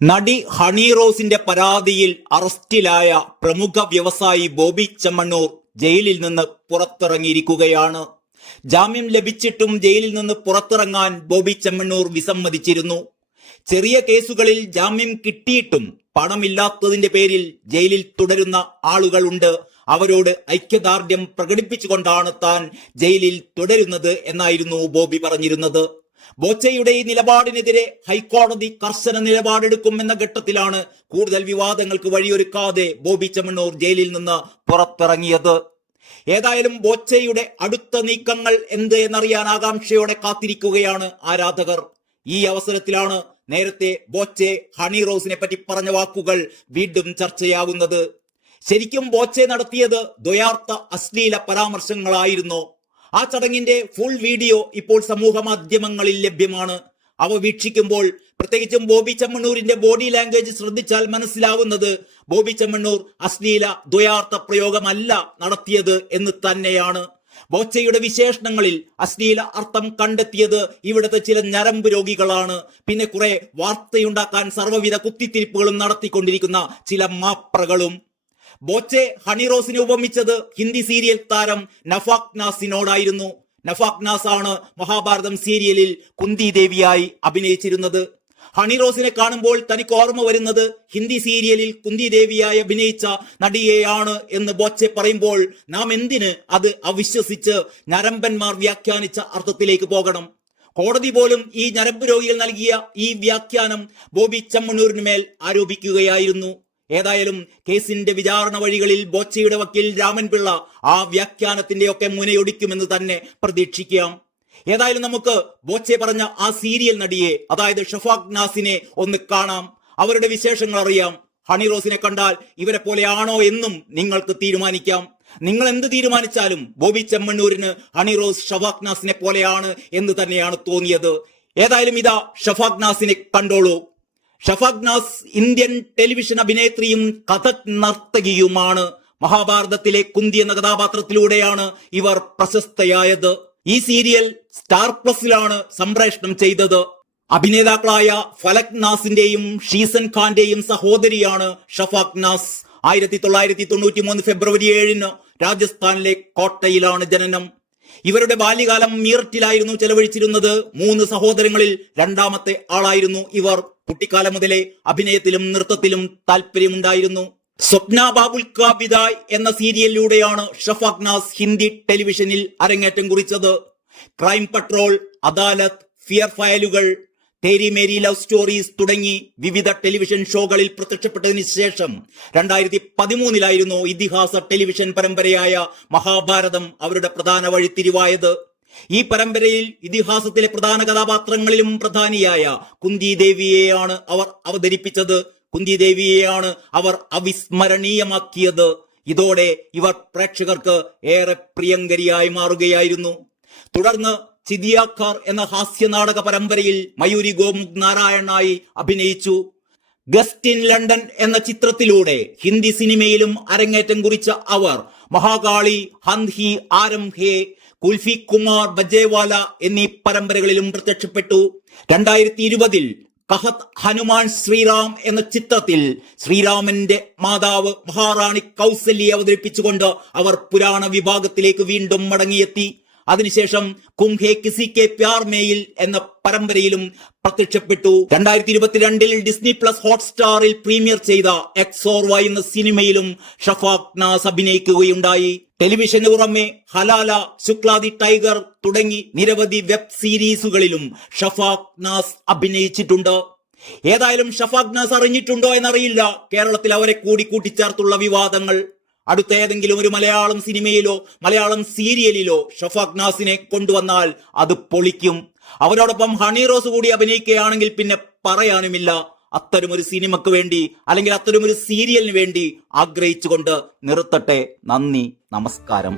നടി ഹണി റോസിന്റെ പരാതിയിൽ അറസ്റ്റിലായ പ്രമുഖ വ്യവസായി ബോബി ചെമ്മണ്ണൂർ ജയിലിൽ നിന്ന് പുറത്തിറങ്ങിയിരിക്കുകയാണ്. ജാമ്യം ലഭിച്ചിട്ടും ജയിലിൽ നിന്ന് പുറത്തിറങ്ങാൻ ബോബി ചെമ്മണ്ണൂർ വിസമ്മതിച്ചിരുന്നു. ചെറിയ കേസുകളിൽ ജാമ്യം കിട്ടിയിട്ടും പണമില്ലാത്തതിന്റെ പേരിൽ ജയിലിൽ തുടരുന്ന ആളുകളുണ്ട്. അവരോട് ഐക്യദാർഢ്യം പ്രകടിപ്പിച്ചുകൊണ്ടാണ് താൻ ജയിലിൽ തുടരുന്നത് എന്നായിരുന്നു ബോബി പറഞ്ഞിരുന്നത്. ബോച്ചയുടെ ഈ നിലപാടിനെതിരെ ഹൈക്കോടതി കർശന നിലപാടെടുക്കുമെന്ന ഘട്ടത്തിലാണ് കൂടുതൽ വിവാദങ്ങൾക്ക് വഴിയൊരുക്കാതെ ബോബി ചെമ്മണ്ണൂർ ജയിലിൽ നിന്ന് പുറത്തിറങ്ങിയത്. ഏതായാലും ബോച്ചയുടെ അടുത്ത നീക്കങ്ങൾ എന്ത് എന്നറിയാൻ ആകാംക്ഷയോടെ കാത്തിരിക്കുകയാണ് ആരാധകർ. ഈ അവസരത്തിലാണ് നേരത്തെ ബോച്ചെ ഹണി റോസിനെ പറ്റി പറഞ്ഞ വാക്കുകൾ വീണ്ടും ചർച്ചയാകുന്നത്. ശരിക്കും ബോച്ചെ നടത്തിയത് ദ്വയാർത്ഥ അശ്ലീല പരാമർശങ്ങളായിരുന്നു. ആ ചടങ്ങിന്റെ ഫുൾ വീഡിയോ ഇപ്പോൾ സമൂഹ മാധ്യമങ്ങളിൽ ലഭ്യമാണ്. അവ വീക്ഷിക്കുമ്പോൾ പ്രത്യേകിച്ചും ബോബി ചെമ്മണ്ണൂരിന്റെ ബോഡി ലാംഗ്വേജ് ശ്രദ്ധിച്ചാൽ മനസ്സിലാവുന്നത് ബോബി ചെമ്മണ്ണൂർ അശ്ലീല ദ്വയാർത്ഥ പ്രയോഗമല്ല നടത്തിയത് എന്ന് തന്നെയാണ്. ബോച്ചയുടെ വിശേഷണങ്ങളിൽ അശ്ലീല അർത്ഥം കണ്ടെത്തിയത് ഇവിടുത്തെ ചില ഞരമ്പ് രോഗികളാണ്. പിന്നെ കുറെ വാർത്തയുണ്ടാക്കാൻ സർവ്വവിധ കുത്തിത്തിരിപ്പുകളും നടത്തിക്കൊണ്ടിരിക്കുന്ന ചില മാപ്രകളും. ബോച്ചെ ഹണി റോസിനെ ഉപമിച്ചത് ഹിന്ദി സീരിയൽ താരം നഫാഖ് നാസിനോടായിരുന്നു. നഫാഖ് നാസ് ആണ് മഹാഭാരതം സീരിയലിൽ കുന്തി ദേവിയായി അഭിനയിച്ചിരുന്നത്. ഹണി റോസിനെ കാണുമ്പോൾ തനിക്ക് ഓർമ്മ വരുന്നത് ഹിന്ദി സീരിയലിൽ കുന്തി ദേവിയായി അഭിനയിച്ച നടിയെയാണ് എന്ന് ബോച്ചെ പറയുമ്പോൾ നാം എന്തിന് അത് അവിശ്വസിച്ച് ഞരമ്പന്മാർ വ്യാഖ്യാനിച്ച അർത്ഥത്തിലേക്ക് പോകണം? കോടതി പോലും ഈ ഞരമ്പ് രോഗികൾ നൽകിയ ഈ വ്യാഖ്യാനം ബോബി ചെമ്മണ്ണൂരിന് മേൽ ആരോപിക്കുകയായിരുന്നു. ഏതായാലും കേസിന്റെ വിചാരണ വഴികളിൽ ബോച്ചയുടെ വക്കീൽ രാമൻപിള്ള ആ വ്യാഖ്യാനത്തിന്റെ ഒക്കെ മുനയൊടിക്കുമെന്ന് തന്നെ പ്രതീക്ഷിക്കാം. ഏതായാലും നമുക്ക് ബോച്ചെ പറഞ്ഞ ആ സീരിയൽ നടിയെ, അതായത് ഷഫാഖ് നാസിനെ ഒന്ന് കാണാം. അവരുടെ വിശേഷങ്ങൾ അറിയാം. ഹണി റോസിനെ കണ്ടാൽ ഇവരെ പോലെയാണോ എന്നും നിങ്ങൾക്ക് തീരുമാനിക്കാം. നിങ്ങൾ എന്ത് തീരുമാനിച്ചാലും ബോബി ചെമ്മണ്ണൂരിന് ഹണി റോസ് ഷഫാഖ് നാസിനെ പോലെയാണ് എന്ന് തന്നെയാണ് തോന്നിയത്. ഏതായാലും ഇതാ ഷഫാഖ് നാസിനെ കണ്ടോളൂ. ഷഫാഖ് നാസ് ഇന്ത്യൻ ടെലിവിഷൻ അഭിനേത്രിയും കഥക് നർത്തകിയുമാണ്. മഹാഭാരതത്തിലെ കുന്തി എന്ന കഥാപാത്രത്തിലൂടെയാണ് ഇവർ പ്രശസ്തയായത്. ഈ സീരിയൽ സ്റ്റാർ പ്ലസിലാണ് സംപ്രേഷണം ചെയ്തത്. അഭിനേതാക്കളായ ഫലക് നാസിന്റെയും ഷീസൻ ഖാന്റെയും സഹോദരിയാണ് ഷഫാഖ് നാസ്. 1993 ഫെബ്രുവരി 7 രാജസ്ഥാനിലെ കോട്ടയിലാണ് ജനനം. ഇവരുടെ ബാല്യകാലം മീററ്റിലായിരുന്നു ചെലവഴിച്ചിരുന്നത്. 3 സഹോദരങ്ങളിൽ രണ്ടാമത്തെ ആളായിരുന്നു ഇവർ. കുട്ടിക്കാലം മുതലേ അഭിനയത്തിലും നൃത്തത്തിലും താല്പര്യമുണ്ടായിരുന്നു. സ്വപ്ന ബാബുൽ കാ വിദായ് എന്ന സീരിയലിലൂടെയാണ് ഷഫാഖ് നാസ് ഹിന്ദി ടെലിവിഷനിൽ അരങ്ങേറ്റം കുറിച്ചത്. ക്രൈം പട്രോൾ, അദാലത്ത്, ഫിയർ ഫയലുകൾ, തേരി മേരി ലവ് സ്റ്റോറീസ് തുടങ്ങി വിവിധ ടെലിവിഷൻ ഷോകളിൽ പ്രത്യക്ഷപ്പെട്ടതിന് ശേഷം 2013 ഇതിഹാസ ടെലിവിഷൻ പരമ്പരയായ മഹാഭാരതം അവരുടെ പ്രധാന വഴിത്തിരിവായത്. ഈ പരമ്പരയിൽ ഇതിഹാസത്തിലെ പ്രധാന കഥാപാത്രങ്ങളിലും പ്രധാനിയായ കുന്തി ദേവിയെയാണ് അവർ അവതരിപ്പിച്ചത്. കുന്തി ദേവിയെയാണ് അവർ അവിസ്മരണീയമാക്കിയത്. ഇതോടെ ഇവർ പ്രേക്ഷകർക്ക് ഏറെ പ്രിയങ്കരിയായി മാറുകയായിരുന്നു. തുടർന്ന് ചിദിയാക്കാർ എന്ന ഹാസ്യ നാടക പരമ്പരയിൽ മയൂരി ഗോമുഖ് നാരായണായി അഭിനയിച്ചു. ഗസ്റ്റ് ഇൻ ലണ്ടൻ എന്ന ചിത്രത്തിലൂടെ ഹിന്ദി സിനിമയിലും അരങ്ങേറ്റം കുറിച്ച അവർ മഹാകാളി, ഹന്ത് ആരം ഹേ, കുൽഫി കുമാർ ബജേവാല എന്നീ പരമ്പരകളിലും പ്രത്യക്ഷപ്പെട്ടു. 2020 കഹത് ഹനുമാൻ ശ്രീറാം എന്ന ചിത്രത്തിൽ ശ്രീരാമന്റെ മാതാവ് മഹാറാണി കൗസല്യെ അവതരിപ്പിച്ചുകൊണ്ട് അവർ പുരാണ വിഭാഗത്തിലേക്ക് വീണ്ടും മടങ്ങിയെത്തി. അതിനുശേഷം കുംഹേ കിസി കെ പ്യാർ മേയിൽ എന്ന പരമ്പരയിലും പ്രത്യക്ഷപ്പെട്ടു. 2022 ഡിസ്നി പ്ലസ് ഹോട്ട്സ്റ്റാറിൽ പ്രീമിയർ ചെയ്ത എക്സോർവ എന്ന സിനിമയിലും ഷഫാഖ് നാസ് അഭിനയിക്കുകയുണ്ടായി. ടെലിവിഷന് പുറമെ ഹലാല, ശുക്ലാദി ടൈഗർ തുടങ്ങി നിരവധി വെബ് സീരീസുകളിലും ഷഫാഖ് നാസ് അഭിനയിച്ചിട്ടുണ്ട്. ഏതായാലും ഷഫാഖ് നാസ് അറിഞ്ഞിട്ടുണ്ടോ എന്നറിയില്ല കേരളത്തിൽ അവരെ കൂടി കൂട്ടിച്ചേർത്തുള്ള വിവാദങ്ങൾ. അടുത്ത ഏതെങ്കിലും ഒരു മലയാളം സിനിമയിലോ മലയാളം സീരിയലിലോ ഷഫാഖ് നാസിനെ കൊണ്ടുവന്നാൽ അത് പൊളിക്കും. അവരോടൊപ്പം ഹണി റോസ് കൂടി അഭിനയിക്കുകയാണെങ്കിൽ പിന്നെ പറയാനുമില്ല. അത്തരമൊരു സിനിമക്ക് വേണ്ടി അല്ലെങ്കിൽ അത്തരമൊരു സീരിയലിന് വേണ്ടി ആഗ്രഹിച്ചുകൊണ്ട് നിർത്തട്ടെ. നന്ദി, നമസ്കാരം.